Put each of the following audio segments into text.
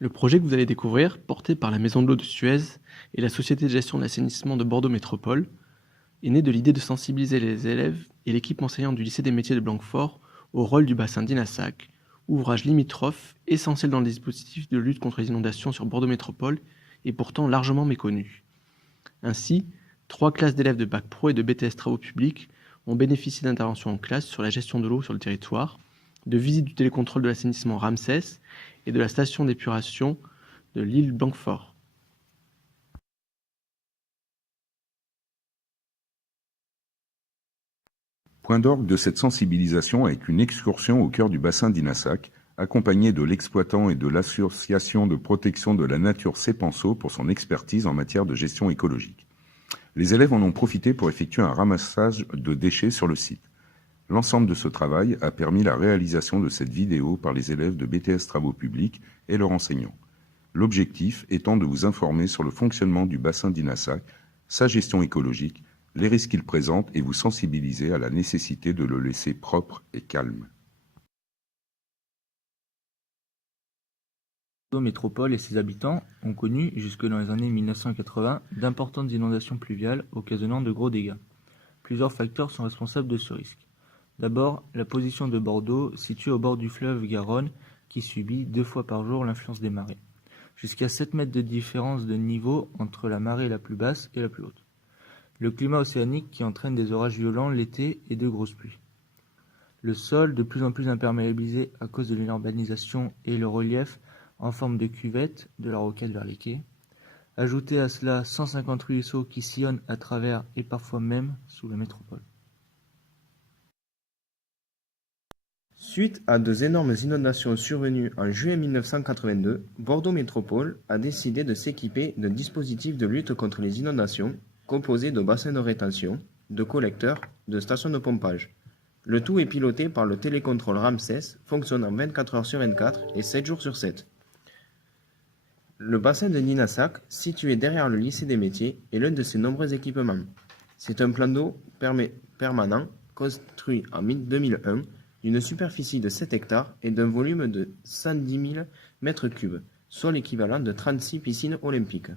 Le projet que vous allez découvrir, porté par la Maison de l'eau de Suez et la Société de gestion de l'assainissement de Bordeaux Métropole, est né de l'idée de sensibiliser les élèves et l'équipe enseignante du lycée des métiers de Blanquefort au rôle du bassin d'Inassac, ouvrage limitrophe essentiel dans le dispositif de lutte contre les inondations sur Bordeaux Métropole et pourtant largement méconnu. Ainsi, 3 classes d'élèves de Bac Pro et de BTS Travaux publics ont bénéficié d'interventions en classe sur la gestion de l'eau sur le territoire, de visites du télécontrôle de l'assainissement Ramsès et de la station d'épuration de l'île Blanquefort. Point d'orgue de cette sensibilisation avec une excursion au cœur du bassin d'Inassac, accompagnée de l'exploitant et de l'association de protection de la nature Cepenso pour son expertise en matière de gestion écologique. Les élèves en ont profité pour effectuer un ramassage de déchets sur le site. L'ensemble de ce travail a permis la réalisation de cette vidéo par les élèves de BTS Travaux publics et leurs enseignants. L'objectif étant de vous informer sur le fonctionnement du bassin d'Inassac, sa gestion écologique, les risques qu'il présente et vous sensibiliser à la nécessité de le laisser propre et calme. Bordeaux Métropole et ses habitants ont connu, jusque dans les années 1980, d'importantes inondations pluviales occasionnant de gros dégâts. Plusieurs facteurs sont responsables de ce risque. D'abord, la position de Bordeaux, située au bord du fleuve Garonne, qui subit 2 fois par jour l'influence des marées. Jusqu'à 7 mètres de différence de niveau entre la marée la plus basse et la plus haute. Le climat océanique qui entraîne des orages violents l'été et de grosses pluies. Le sol, de plus en plus imperméabilisé à cause de l'urbanisation et le relief en forme de cuvette de la rocade vers les quais. Ajoutez à cela 150 ruisseaux qui sillonnent à travers et parfois même sous la métropole. Suite à 2 énormes inondations survenues en juillet 1982, Bordeaux Métropole a décidé de s'équiper d'un dispositif de lutte contre les inondations composé de bassins de rétention, de collecteurs, de stations de pompage. Le tout est piloté par le télécontrôle Ramsès, fonctionnant 24 heures sur 24 et 7 jours sur 7. Le bassin de Ninassac, situé derrière le lycée des métiers, est l'un de ses nombreux équipements. C'est un plan d'eau permanent construit en 2001 d'une superficie de 7 hectares et d'un volume de 110 000 mètres cubes, soit l'équivalent de 36 piscines olympiques.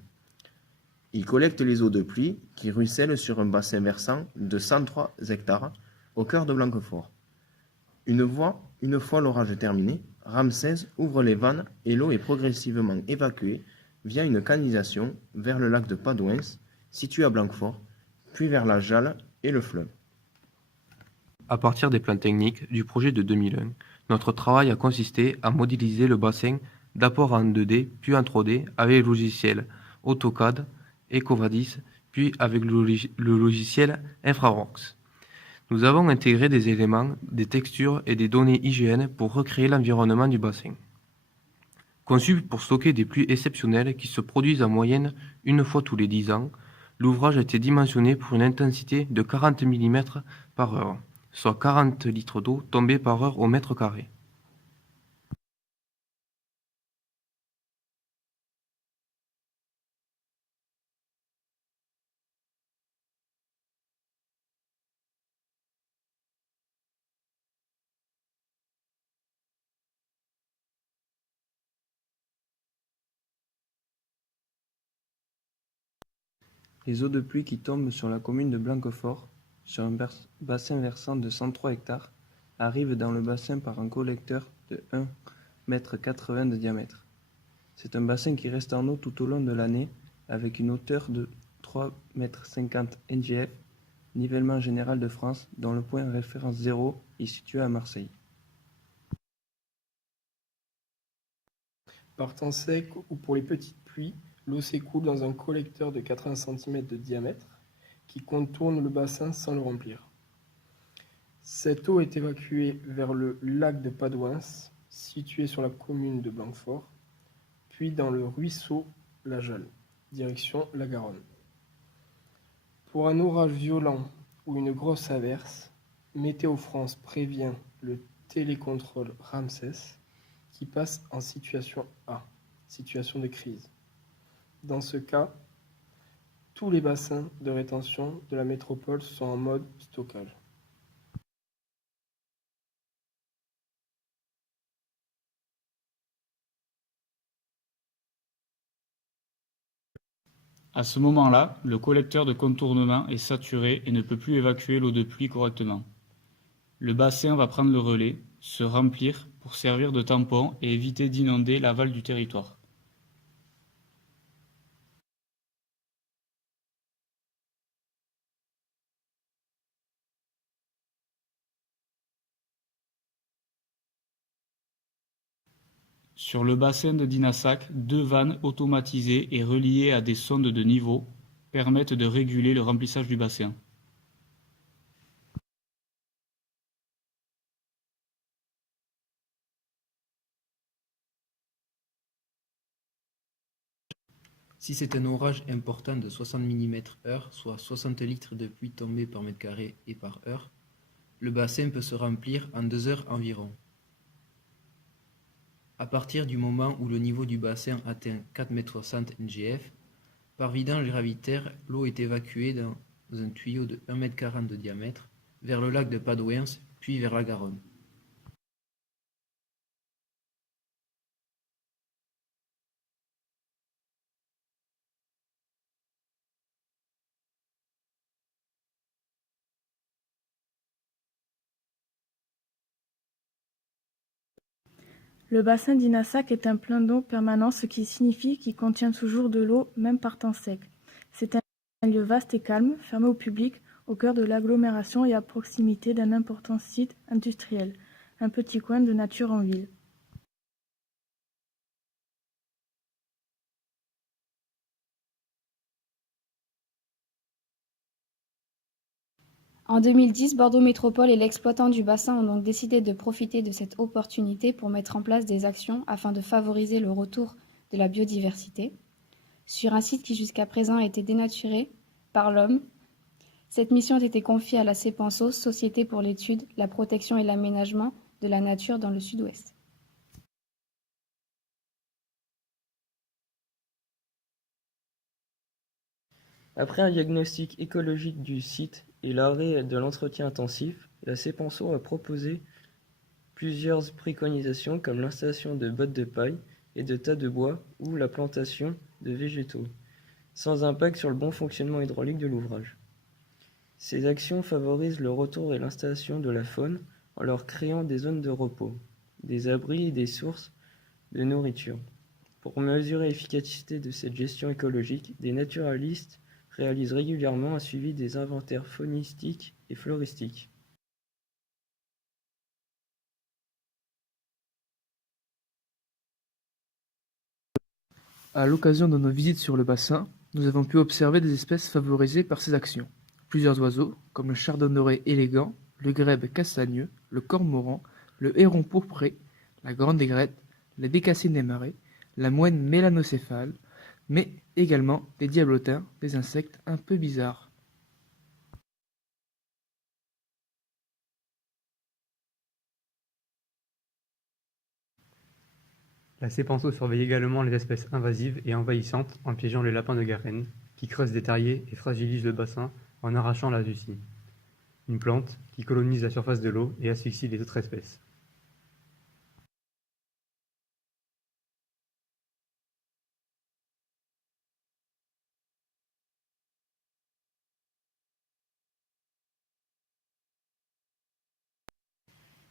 Il collecte les eaux de pluie qui ruissellent sur un bassin versant de 103 hectares au cœur de Blanquefort. Une fois l'orage terminé, Ramsès ouvre les vannes et l'eau est progressivement évacuée via une canalisation vers le lac de Padouins, situé à Blanquefort, puis vers la Jalle et le fleuve. À partir des plans techniques du projet de 2001, notre travail a consisté à modéliser le bassin d'abord en 2D, puis en 3D avec le logiciel AutoCAD, EcoVadis, puis avec le logiciel InfraWorks. Nous avons intégré des éléments, des textures et des données IGN pour recréer l'environnement du bassin. Conçu pour stocker des pluies exceptionnelles qui se produisent en moyenne une fois tous les 10 ans, l'ouvrage a été dimensionné pour une intensité de 40 mm par heure, soit 40 litres d'eau tombée par heure au mètre carré. Les eaux de pluie qui tombent sur la commune de Blanquefort, sur un bassin versant de 103 hectares, arrivent dans le bassin par un collecteur de 1,80 m de diamètre. C'est un bassin qui reste en eau tout au long de l'année avec une hauteur de 3,50 m NGF, nivellement général de France, dont le point référence 0 est situé à Marseille. Par temps sec ou pour les petites pluies, l'eau s'écoule dans un collecteur de 80 cm de diamètre qui contourne le bassin sans le remplir. Cette eau est évacuée vers le lac de Padouins, situé sur la commune de Blanquefort, puis dans le ruisseau la Jalle, direction la Garonne. Pour un orage violent ou une grosse averse, Météo France prévient le télécontrôle Ramsès qui passe en situation A, situation de crise. Dans ce cas, tous les bassins de rétention de la métropole sont en mode stockage. À ce moment-là, le collecteur de contournement est saturé et ne peut plus évacuer l'eau de pluie correctement. Le bassin va prendre le relais, se remplir pour servir de tampon et éviter d'inonder l'aval du territoire. Sur le bassin de Dinasac, 2 vannes automatisées et reliées à des sondes de niveau permettent de réguler le remplissage du bassin. Si c'est un orage important de 60 mm/h, soit 60 litres de pluie tombée par mètre carré et par heure, le bassin peut se remplir en 2 heures environ. À partir du moment où le niveau du bassin atteint 4,60 m ngf, par vidange gravitaire, l'eau est évacuée dans un tuyau de 1,40 m de diamètre vers le lac de Padouens, puis vers la Garonne. Le bassin d'Inassac est un plein d'eau permanent, ce qui signifie qu'il contient toujours de l'eau, même par temps sec. C'est un lieu vaste et calme, fermé au public, au cœur de l'agglomération et à proximité d'un important site industriel, un petit coin de nature en ville. En 2010, Bordeaux Métropole et l'exploitant du bassin ont donc décidé de profiter de cette opportunité pour mettre en place des actions afin de favoriser le retour de la biodiversité. Sur un site qui jusqu'à présent a été dénaturé par l'homme, cette mission a été confiée à la CEPANSO, Société pour l'étude, la protection et l'aménagement de la nature dans le Sud-Ouest. Après un diagnostic écologique du site et l'arrêt de l'entretien intensif, la CEPANSO a proposé plusieurs préconisations comme l'installation de bottes de paille et de tas de bois ou la plantation de végétaux, sans impact sur le bon fonctionnement hydraulique de l'ouvrage. Ces actions favorisent le retour et l'installation de la faune en leur créant des zones de repos, des abris et des sources de nourriture. Pour mesurer l'efficacité de cette gestion écologique, des naturalistes réalisent régulièrement un suivi des inventaires faunistiques et floristiques. À l'occasion de nos visites sur le bassin, nous avons pu observer des espèces favorisées par ces actions. Plusieurs oiseaux, comme le chardonneret élégant, le grèbe castagneux, le cormoran, le héron pourpré, la grande aigrette, la bécassine des marais, la moine mélanocéphale, mais également des diablotins, des insectes un peu bizarres. La CEPANSO surveille également les espèces invasives et envahissantes en piégeant les lapins de Garenne, qui creusent des terriers et fragilisent le bassin en arrachant la Zucie, une plante qui colonise la surface de l'eau et asphyxie les autres espèces.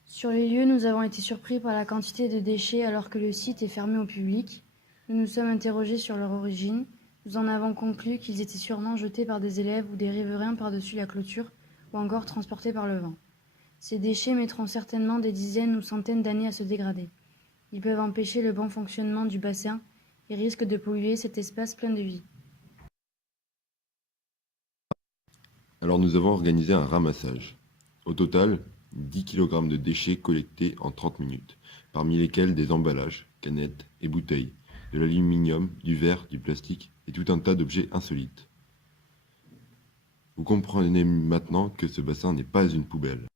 Sur les lieux, nous avons été surpris par la quantité de déchets alors que le site est fermé au public. Nous nous sommes interrogés sur leur origine. Nous en avons conclu qu'ils étaient sûrement jetés par des élèves ou des riverains par-dessus la clôture ou encore transportés par le vent. Ces déchets mettront certainement des dizaines ou centaines d'années à se dégrader. Ils peuvent empêcher le bon fonctionnement du bassin et risquent de polluer cet espace plein de vie. Alors nous avons organisé un ramassage. Au total, 10 kg de déchets collectés en 30 minutes, parmi lesquels des emballages, canettes et bouteilles, de l'aluminium, du verre, du plastique et tout un tas d'objets insolites. Vous comprenez maintenant que ce bassin n'est pas une poubelle.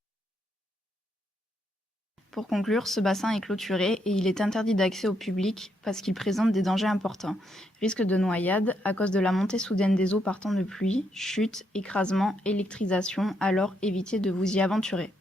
Pour conclure, ce bassin est clôturé et il est interdit d'accès au public parce qu'il présente des dangers importants. Risque de noyade à cause de la montée soudaine des eaux par temps de pluie, chute, écrasement, électrisation, alors évitez de vous y aventurer.